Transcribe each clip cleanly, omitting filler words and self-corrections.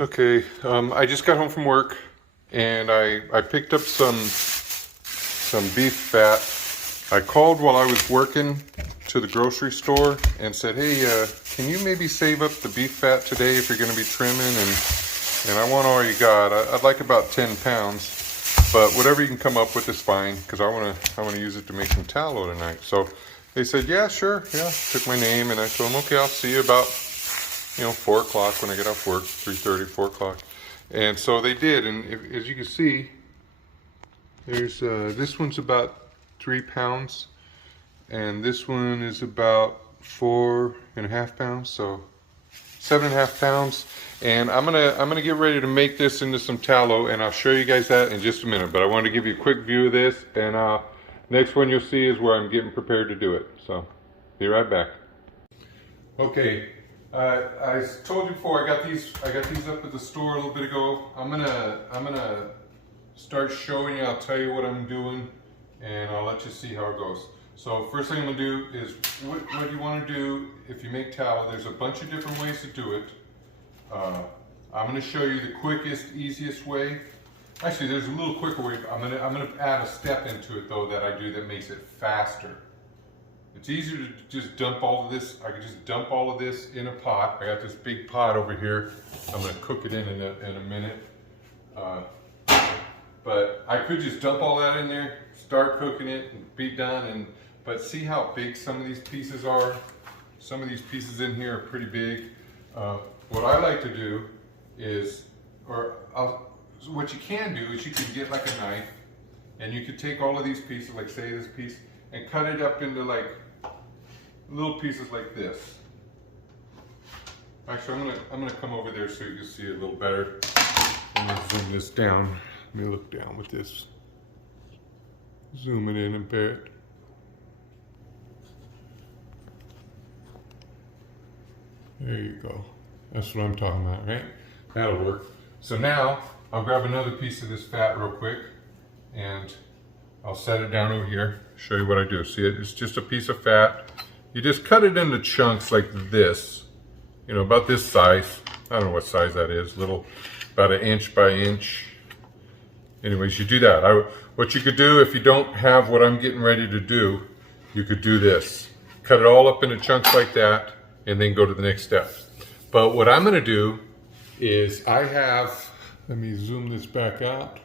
Okay, I just got home from work and I picked up some beef fat. I called while I was working to the grocery store and said, hey, can you maybe save up the beef fat today if you're going to be trimming? And I want all you got. I'd like about 10 pounds, but whatever you can come up with is fine because I want to use it to make some tallow tonight. So they said, yeah, sure, yeah. Took my name and I told them, okay, I'll see you about 4 o'clock when I get off work, 3:30, 4 o'clock. And so they did, and as you can see, there's this one's about 3 pounds, and this one is about 4.5 pounds, so 7.5 pounds. And I'm gonna get ready to make this into some tallow, and I'll show you guys that in just a minute. But I wanted to give you a quick view of this, and next one you'll see is where I'm getting prepared to do it. So, be right back. Okay. I told you before, I got these up at the store a little bit ago. I'm gonna start showing you. I'll tell you what I'm doing, and I'll let you see how it goes. So first thing I'm gonna do is what you want to do if you make tallow. There's a bunch of different ways to do it. I'm gonna show you the quickest, easiest way. Actually, there's a little quicker way. I'm gonna add a step into it though that I do that makes it faster. It's easier to just dump all of this. I can just dump all of this in a pot. I got this big pot over here. I'm gonna cook it in a minute. But I could just dump all that in there, start cooking it, and be done. But see how big some of these pieces are? Some of these pieces in here are pretty big. What I like to do is, what you can do is you can get like a knife, and you could take all of these pieces, like say this piece, and cut it up into like little pieces like this. Actually, I'm gonna come over there so you can see it a little better. I'm gonna zoom this down. Let me look down with this. Zoom it in a bit. There you go. That's what I'm talking about, right? That'll work. So now I'll grab another piece of this fat real quick, and I'll set it down over here, show you what I do. See, it's just a piece of fat. You just cut it into chunks like this, about this size. I don't know what size that is, little, about 1 inch by inch. Anyways, you do that. What you could do if you don't have what I'm getting ready to do, you could do this. Cut it all up into chunks like that, and then go to the next step. But what I'm gonna do is let me zoom this back out.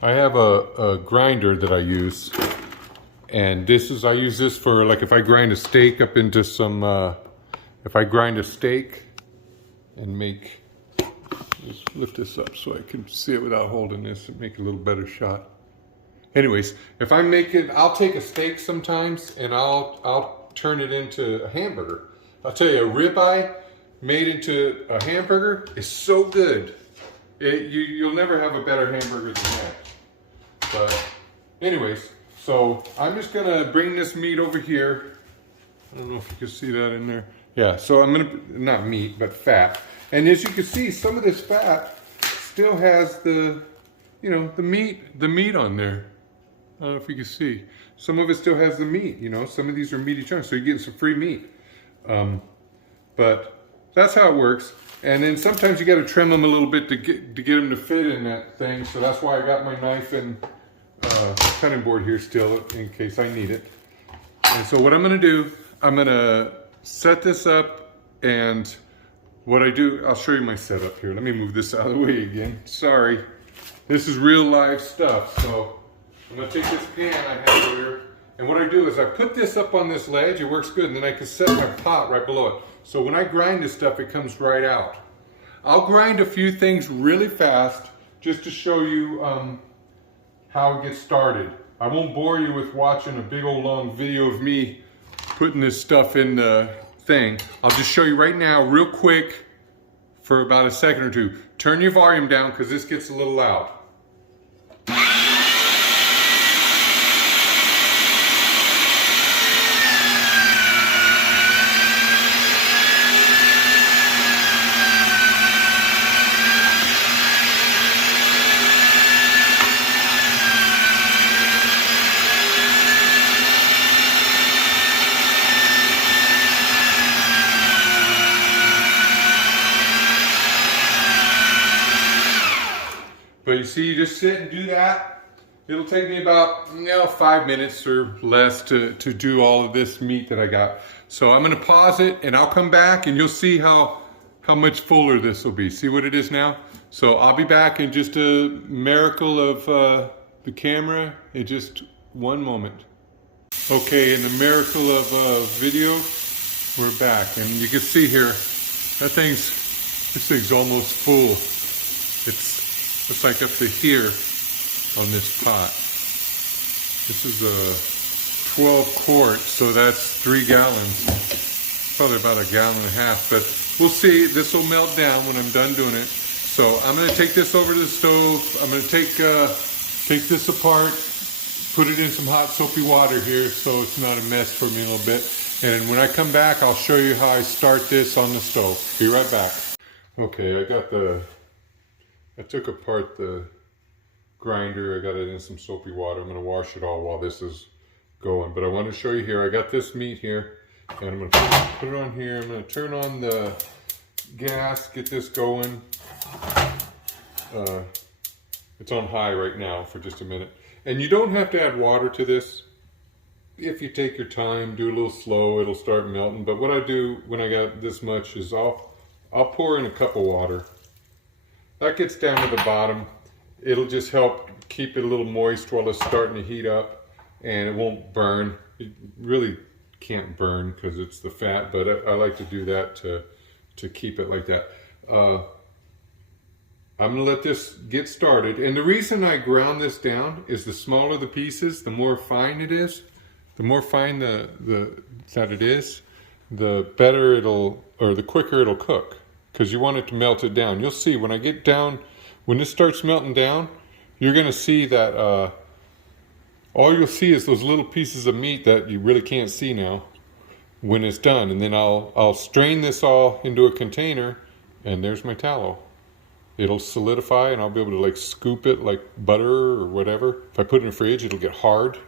I have a grinder that I use, and I use this for like if I grind a steak up into some, if I grind a steak and just lift this up so I can see it without holding this and make a little better shot. Anyways, if I'm I'll take a steak sometimes and I'll turn it into a hamburger. I'll tell you, a ribeye made into a hamburger is so good. You'll never have a better hamburger than that. But anyways, so I'm just gonna bring this meat over here. I don't know if you can see that in there. Yeah, so I'm gonna, not meat, but fat. And as you can see, some of this fat still has the meat on there. I don't know if you can see. Some of it still has the meat, some of these are meaty chunks, so you're getting some free meat. But that's how it works. And then sometimes you gotta trim them a little bit to get them to fit in that thing. So that's why I got my knife and cutting board here still in case I need it. And so what I'm gonna do, I'm gonna set this up, and what I do, I'll show you my setup here. Let me move this out of the way again. Sorry. This is real live stuff. So I'm gonna take this pan I have here, and what I do is I put this up on this ledge, it works good, and then I can set my pot right below it. So when I grind this stuff, it comes right out. I'll grind a few things really fast just to show you how it gets started. I won't bore you with watching a big old long video of me putting this stuff in the thing. I'll just show you right now real quick for about a second or two. Turn your volume down because this gets a little loud. But you see, you just sit and do that. It'll take me about 5 minutes or less to do all of this meat that I got. So I'm gonna pause it and I'll come back and you'll see how much fuller this will be. See what it is now? So I'll be back in just a miracle of the camera in just one moment. Okay, in the miracle of video, we're back. And you can see here, this thing's almost full. It's like up to here on this pot. This is a 12 quart, so that's 3 gallons. Probably about 1.5 gallons, but we'll see. This will melt down when I'm done doing it. So I'm gonna take this over to the stove. I'm gonna take this apart, put it in some hot soapy water here so it's not a mess for me a little bit. And when I come back, I'll show you how I start this on the stove. Be right back. Okay, I took apart the grinder. I got it in some soapy water. I'm gonna wash it all while this is going. But I want to show you here, I got this meat here, and I'm gonna put it on here. I'm gonna turn on the gas, get this going. It's on high right now for just a minute. And you don't have to add water to this. If you take your time, do a little slow, it'll start melting. But what I do when I got this much is I'll pour in a cup of water. That gets down to the bottom. It'll just help keep it a little moist while it's starting to heat up, and it won't burn. It really can't burn because it's the fat, but I like to do that to keep it like that. I'm gonna let this get started. And the reason I ground this down is the smaller the pieces, the more fine it is. The more fine that it is, the better the quicker it'll cook. Because you want it to melt it down. You'll see when I get down, when this starts melting down, you're gonna see that all you'll see is those little pieces of meat that you really can't see now when it's done. And then I'll strain this all into a container, and there's my tallow. It'll solidify, and I'll be able to like scoop it like butter or whatever. If I put it in the fridge, it'll get hard.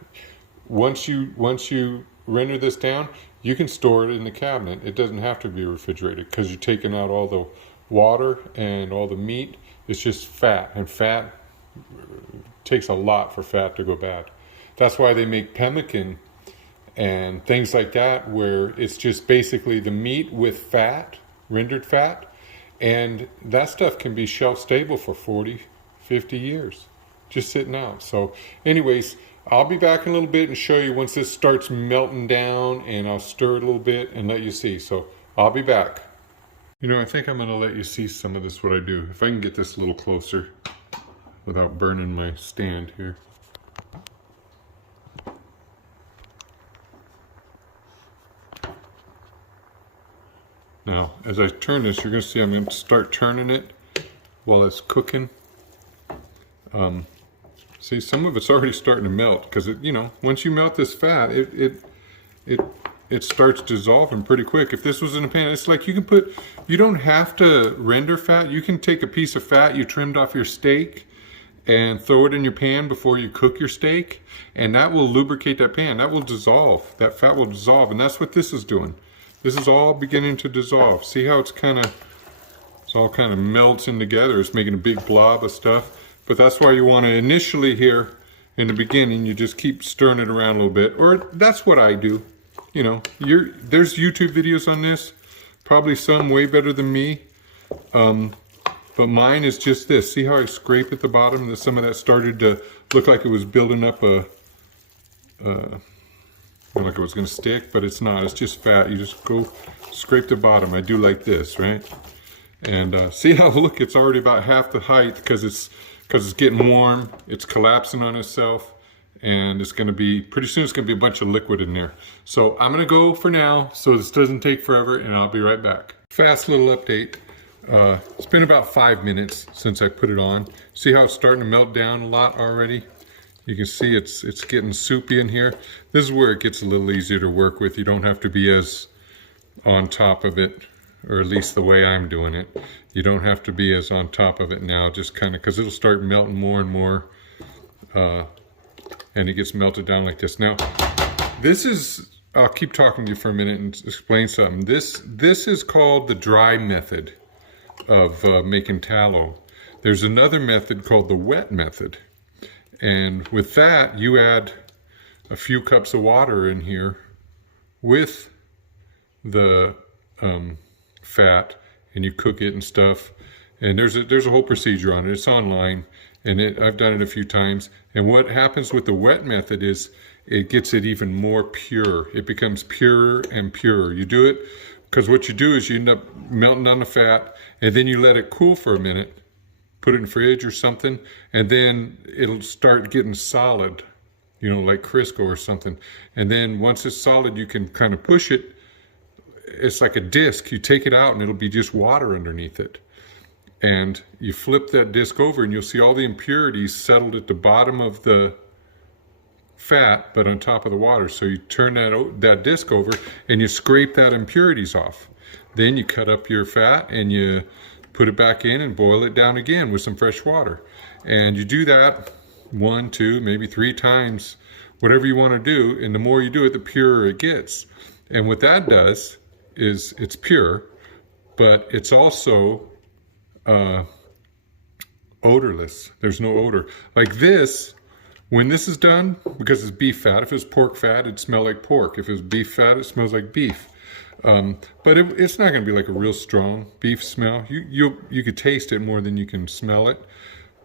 Once you render this down, you can store it in the cabinet. It doesn't have to be refrigerated because you're taking out all the water and all the meat. It's just fat, and fat takes a lot for fat to go bad. That's why they make pemmican and things like that, where it's just basically the meat with fat, rendered fat, and that stuff can be shelf stable for 40, 50 years, just sitting out. So anyways, I'll be back in a little bit and show you once this starts melting down, and I'll stir it a little bit and let you see. So I'll be back. You know, I think I'm gonna let you see some of this, what I do. If I can get this a little closer without burning my stand here. Now, as I turn this, you're gonna see I'm gonna start turning it while it's cooking. See, some of it's already starting to melt because once you melt this fat, it starts dissolving pretty quick. If this was in a pan, it's like you don't have to render fat. You can take a piece of fat you trimmed off your steak and throw it in your pan before you cook your steak, and that will lubricate that pan. That will dissolve. That fat will dissolve, and that's what this is doing. This is all beginning to dissolve. See how it's all kind of melting together. It's making a big blob of stuff. But that's why you want to initially here in the beginning, you just keep stirring it around a little bit. Or that's what I do. There's YouTube videos on this. Probably some way better than me. But mine is just this. See how I scrape at the bottom? And some of that started to look like it was building up like it was going to stick, but it's not. It's just fat. You just go scrape the bottom. I do like this, right? And see how, look, it's already about half the height because it's getting warm. It's collapsing on itself, and it's going to be, pretty soon it's going to be a bunch of liquid in there. So I'm going to go for now so this doesn't take forever, and I'll be right back. Fast little update. It's been about 5 minutes since I put it on. See how it's starting to melt down a lot already? You can see it's getting soupy in here. This is where it gets a little easier to work with. You don't have to be as on top of it, or at least the way I'm doing it. You don't have to be as on top of it now, just kind of, because it'll start melting more and more, and it gets melted down like this. Now, this is, I'll keep talking to you for a minute and explain something. This is called the dry method of making tallow. There's another method called the wet method. And with that, you add a few cups of water in here with the fat, and you cook it and stuff. And there's a whole procedure on it. It's online, and I've done it a few times. And what happens with the wet method is it gets it even more pure. It becomes purer and purer. You do it because what you do is you end up melting down the fat, and then you let it cool for a minute, put it in the fridge or something, and then it'll start getting solid, you know, like Crisco or something. And then once it's solid, you can kind of push it. It's like a disc. You take it out and it'll be just water underneath it. And you flip that disc over and you'll see all the impurities settled at the bottom of the fat, but on top of the water. So you turn that disc over and you scrape that impurities off. Then you cut up your fat and you put it back in and boil it down again with some fresh water. And you do that 1, 2, maybe 3 times, whatever you want to do. And the more you do it, the purer it gets. And what that does is it's pure, but it's also odorless. There's no odor. Like this, when this is done, because it's beef fat, if it's pork fat, it'd smell like pork. If it's beef fat, it smells like beef. But it's not going to be like a real strong beef smell. You could taste it more than you can smell it.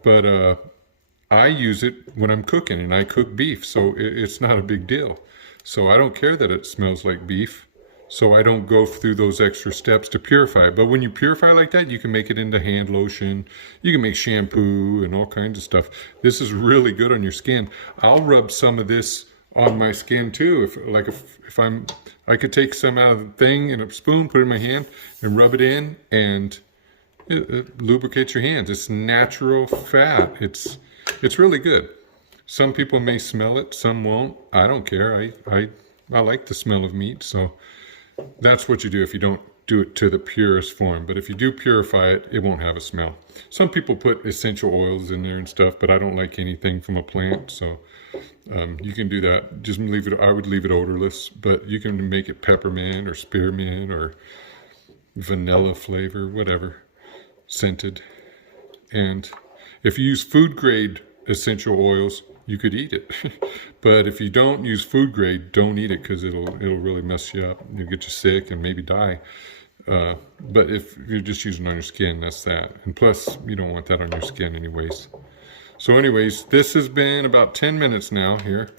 But I use it when I'm cooking, and I cook beef, so it's not a big deal. So I don't care that it smells like beef. So I don't go through those extra steps to purify it. But when you purify like that, you can make it into hand lotion. You can make shampoo and all kinds of stuff. This is really good on your skin. I'll rub some of this on my skin too. I could take some out of the thing in a spoon, put it in my hand, and rub it in, and it lubricates your hands. It's natural fat. It's really good. Some people may smell it, some won't. I don't care. I like the smell of meat, so that's what you do if you don't do it to the purest form. But if you do purify it, it won't have a smell. Some people put essential oils in there and stuff, but I don't like anything from a plant, so you can do that. Just leave it. I would leave it odorless, but you can make it peppermint or spearmint or vanilla flavor, whatever, scented. And if you use food grade essential oils, you could eat it. But if you don't use food grade, don't eat it, because it'll really mess you up. You'll get you sick and maybe die. But if you're just using it on your skin, that's that. And plus, you don't want that on your skin anyways. So anyways, this has been about 10 minutes now here.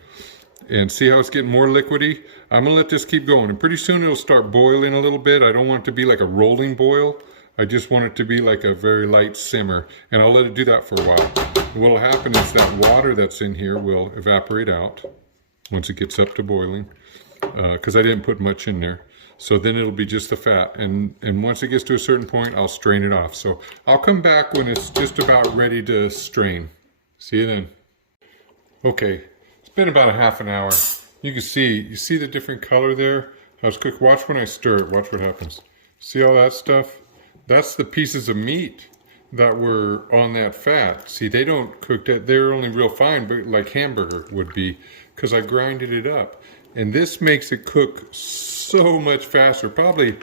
And see how it's getting more liquidy? I'm going to let this keep going. And pretty soon it'll start boiling a little bit. I don't want it to be like a rolling boil. I just want it to be like a very light simmer. And I'll let it do that for a while. What will happen is that water that's in here will evaporate out once it gets up to boiling, because I didn't put much in there. So then it'll be just the fat. And once it gets to a certain point, I'll strain it off. So I'll come back when it's just about ready to strain. See you then. Okay, it's been about a half an hour. You see the different color there? I was quick. Watch when I stir it. Watch what happens. See all that stuff? That's the pieces of meat that were on that fat. See, they don't cook that. They're only real fine, but like hamburger would be, because I grinded it up. And this makes it cook so much faster. Probably,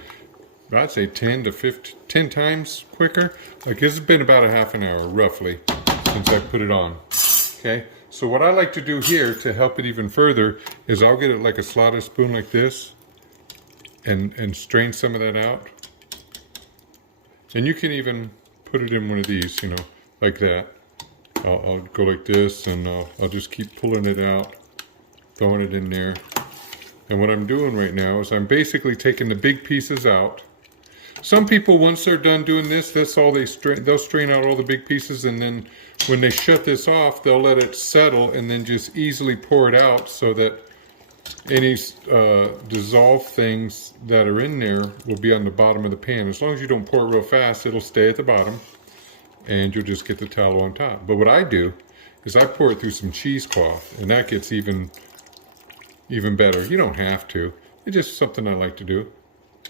I'd say 10 to 10 times quicker. Like, this has been about a half an hour, roughly, since I put it on. Okay, so what I like to do here to help it even further is I'll get it like a slotted spoon like this and strain some of that out. And you can even put it in one of these, you know, like that. I'll go like this, and I'll just keep pulling it out, throwing it in there. And what I'm doing right now is I'm basically taking the big pieces out. Some people, once they're done doing this, that's all they strain. They'll strain out all the big pieces, and then when they shut this off, they'll let it settle and then just easily pour it out, so that any dissolved things that are in there will be on the bottom of the pan. As long as you don't pour it real fast, it'll stay at the bottom, and you'll just get the tallow on top. But what I do is I pour it through some cheesecloth, and that gets even better. You don't have to. It's just something I like to do.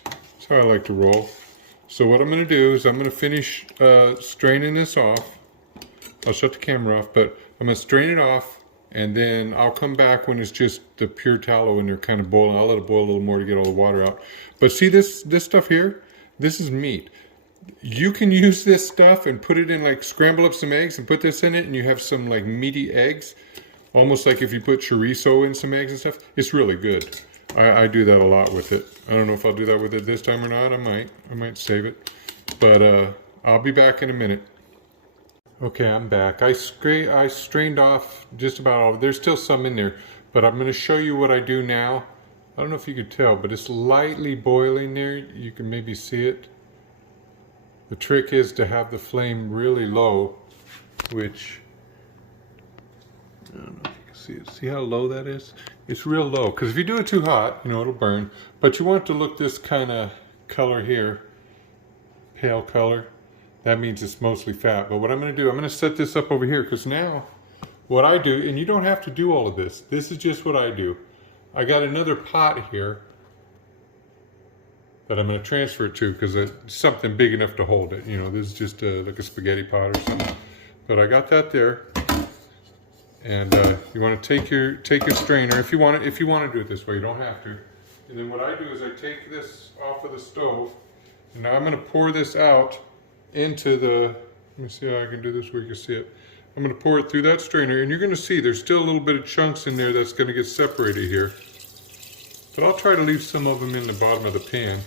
That's how I like to roll. So what I'm going to do is I'm going to finish straining this off. I'll shut the camera off, but I'm going to strain it off, and then I'll come back when it's just the pure tallow and they're kind of boiling. I'll let it boil a little more to get all the water out. But see this stuff here? This is meat. You can use this stuff and put it in, like scramble up some eggs and put this in it, and you have some like meaty eggs, almost like if you put chorizo in some eggs and stuff. It's really good. I do that a lot with it. I don't know if I'll do that with it this time or not. I might save it, but I'll be back in a minute. Okay, I'm back. I strained off just about all. There's still some in there, but I'm going to show you what I do now. I don't know if you could tell, but it's lightly boiling there. You can maybe see it. The trick is to have the flame really low, which, I don't know if you can see it. See how low that is? It's real low, because if you do it too hot, you know, it'll burn. But you want it to look this kind of color here, pale color. That means it's mostly fat. But what I'm going to do, I'm going to set this up over here, because now what I do, and you don't have to do all of this. This is just what I do. I got another pot here that I'm going to transfer it to, because it's something big enough to hold it. You know, this is just like a spaghetti pot or something. But I got that there, and you want to take your strainer if you want to do it this way. You don't have to. And then what I do is I take this off of the stove, and now I'm going to pour this out into the. Let me see how I can do this where you can see it. I'm going to pour it through that strainer, and you're going to see there's still a little bit of chunks in there that's going to get separated here. But I'll try to leave some of them in the bottom of the pan.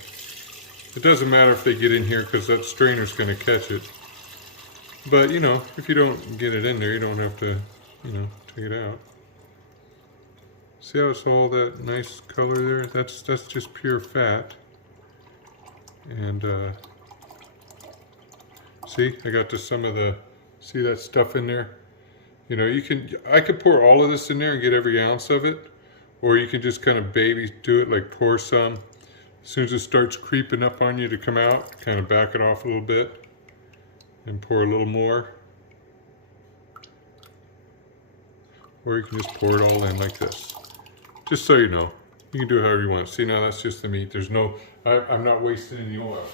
It doesn't matter if they get in here, because that strainer's going to catch it. But, you know, if you don't get it in there, you don't have to, you know, take it out. See how it's all that nice color there? That's just pure fat. And, see, I got just some of the, see that stuff in there? You know, I could pour all of this in there and get every ounce of it. Or you can just kind of baby do it, like pour some. As soon as it starts creeping up on you to come out, kind of back it off a little bit and pour a little more. Or you can just pour it all in like this. Just so you know. You can do it however you want. See, now that's just the meat. There's no, I'm not wasting any oil.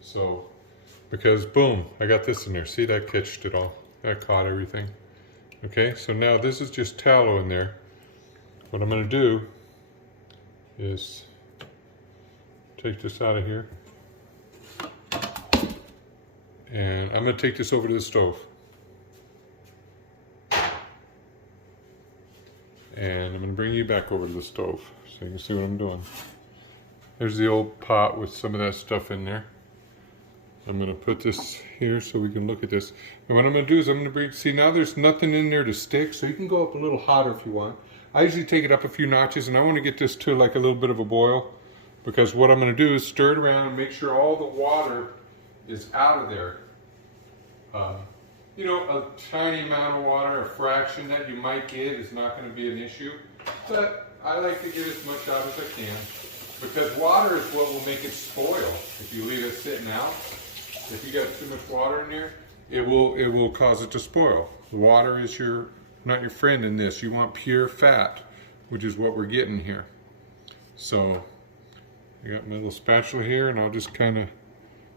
So, because boom, I got this in there. See, that catched it all. That caught everything. Okay, so now this is just tallow in there. What I'm going to do is take this out of here. And I'm going to take this over to the stove. And I'm going to bring you back over to the stove so you can see what I'm doing. There's the old pot with some of that stuff in there. I'm going to put this here so we can look at this. And what I'm going to do is I'm going to bring, see, now there's nothing in there to stick, so you can go up a little hotter if you want. I usually take it up a few notches, and I want to get this to like a little bit of a boil, because what I'm going to do is stir it around and make sure all the water is out of there. You know, a tiny amount of water, a fraction that you might get is not going to be an issue, but I like to get as much out as I can, because water is what will make it spoil if you leave it sitting out. If you got too much water in there, it will cause it to spoil. Water is not your friend in this. You want pure fat, which is what we're getting here. So I got my little spatula here, and I'll just kind of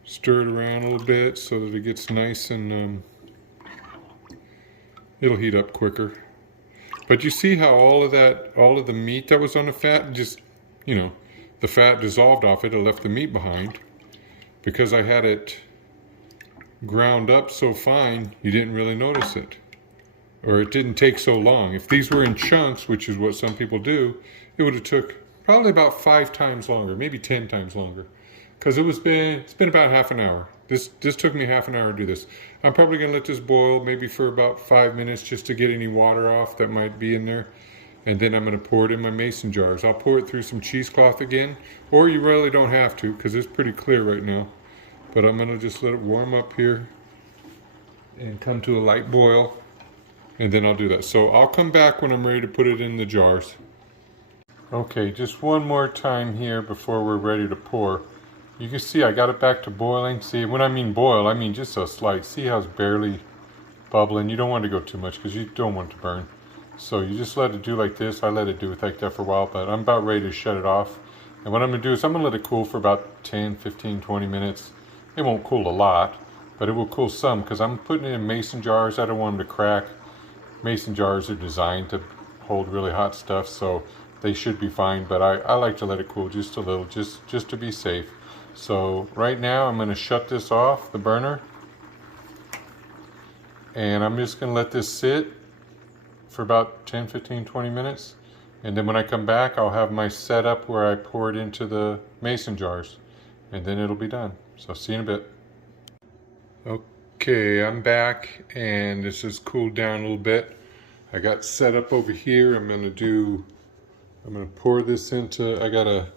stir it around a little bit so that it gets nice, and it'll heat up quicker. But you see how all of the meat that was on the fat, just, you know, the fat dissolved off it. It left the meat behind. Because I had it ground up so fine, you didn't really notice it. Or it didn't take so long. If these were in chunks, which is what some people do, it would have took probably about 5 times longer, maybe 10 times longer. Because it's been about half an hour. This took me half an hour to do this. I'm probably going to let this boil maybe for about 5 minutes just to get any water off that might be in there. And then I'm going to pour it in my mason jars. I'll pour it through some cheesecloth again, or you really don't have to, because it's pretty clear right now. But I'm going to just let it warm up here and come to a light boil, and then I'll do that. So I'll come back when I'm ready to put it in the jars. Okay, just one more time here before we're ready to pour. You can see I got it back to boiling. See, when I mean boil, I mean just a slight. See how it's barely bubbling? You don't want to go too much, because you don't want it to burn. So you just let it do like this. I let it do it like that for a while, but I'm about ready to shut it off. And what I'm going to do is I'm going to let it cool for about 10, 15, 20 minutes. It won't cool a lot, but it will cool some, because I'm putting it in mason jars. I don't want them to crack. Mason jars are designed to hold really hot stuff, so they should be fine. But I like to let it cool just a little, just to be safe. So right now I'm going to shut this off, the burner, and I'm just going to let this sit for about 10, 15, 20 minutes. And then when I come back, I'll have my setup where I pour it into the mason jars, and then it'll be done. So see you in a bit. Okay, I'm back, and this has cooled down a little bit. I got set up over here. I'm gonna pour this into, I got a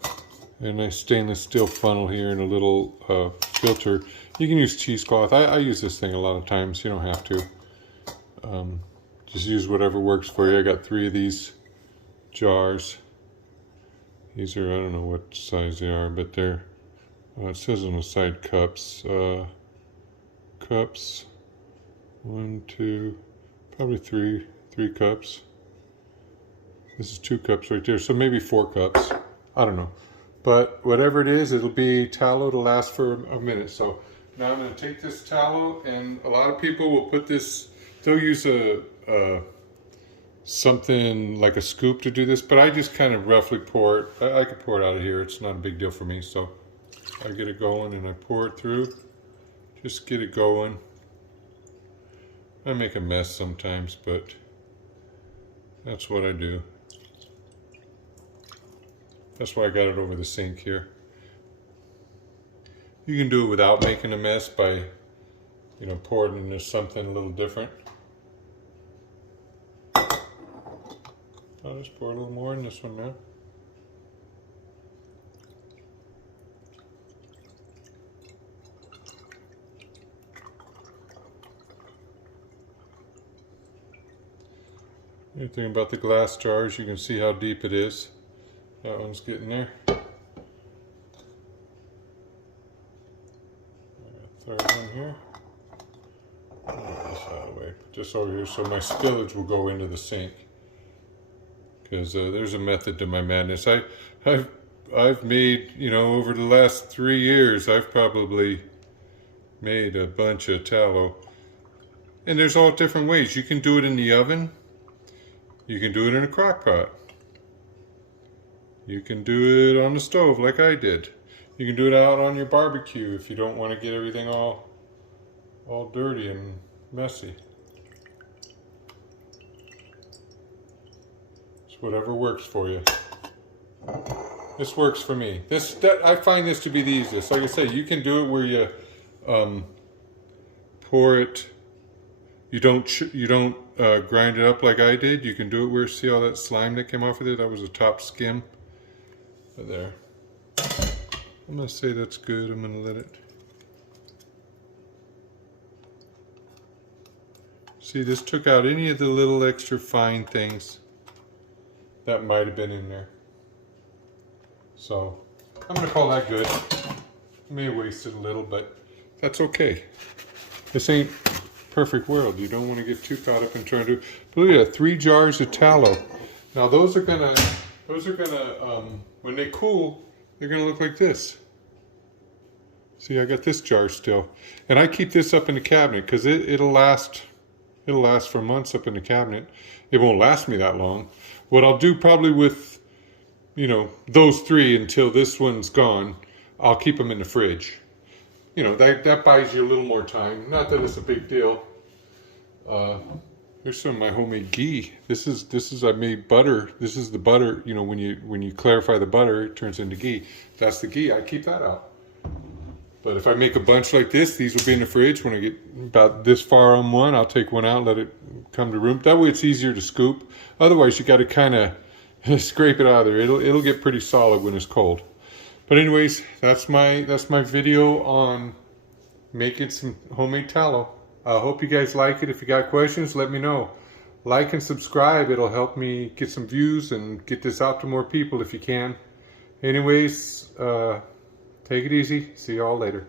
nice stainless steel funnel here and a little filter. You can use cheesecloth. I use this thing a lot of times. You don't have to. Just use whatever works for you. I got 3 of these jars. These are, I don't know what size they are, but they're, it says on the side cups. Cups, 1, 2, probably 3 cups. This is 2 cups right there, so maybe 4 cups. I don't know. But whatever it is, it'll be tallow to last for a minute. So now I'm going to take this tallow, and a lot of people will put this, they'll use something like a scoop to do this, but I just kind of roughly pour it. I could pour it out of here. It's not a big deal for me. So I get it going and I pour it through. Just get it going. I make a mess sometimes, but that's what I do. That's why I got it over the sink here. You can do it without making a mess by, you know, pouring into something a little different. I'll just pour a little more in this one now. The thing about the glass jars, you can see how deep it is. That one's getting there. Third one here. Get this out of the way. Put this over here so my spillage will go into the sink. Because there's a method to my madness. I've made, you know, over the last 3 years, I've probably made a bunch of tallow. And there's all different ways. You can do it in the oven. You can do it in a crock pot. You can do it on the stove like I did. You can do it out on your barbecue if you don't want to get everything all dirty and messy. It's whatever works for you. This works for me. I find this to be the easiest. Like I say, you can do it where you pour it. You don't grind it up like I did. You can do it where, see all that slime that came off of it? That was a top skim. But there. I'm gonna say that's good. I'm gonna let it. See, this took out any of the little extra fine things that might have been in there. So I'm gonna call that good. May have wasted a little, but that's okay. This ain't perfect world. You don't want to get too caught up in trying to do. But look at that, 3 jars of tallow. Now those are gonna when they cool, they're gonna look like this. See, I got this jar still, and I keep this up in the cabinet because it'll last for months up in the cabinet. It won't last me that long. What I'll do probably with, you know, those 3 until this one's gone, I'll keep them in the fridge. You know, that buys you a little more time. Not that it's a big deal. Here's some of my homemade ghee. This is I made butter. This is the butter. You know, when you clarify the butter, it turns into ghee. That's the ghee. I keep that out. But if I make a bunch like this, these will be in the fridge. When I get about this far on one, I'll take one out, let it come to room. That way, it's easier to scoop. Otherwise, you got to kind of scrape it out of there. It'll get pretty solid when it's cold. But anyways, that's my video on making some homemade tallow. I hope you guys like it. If you got questions, let me know. Like and subscribe. It'll help me get some views and get this out to more people if you can. Anyways, take it easy. See you all later.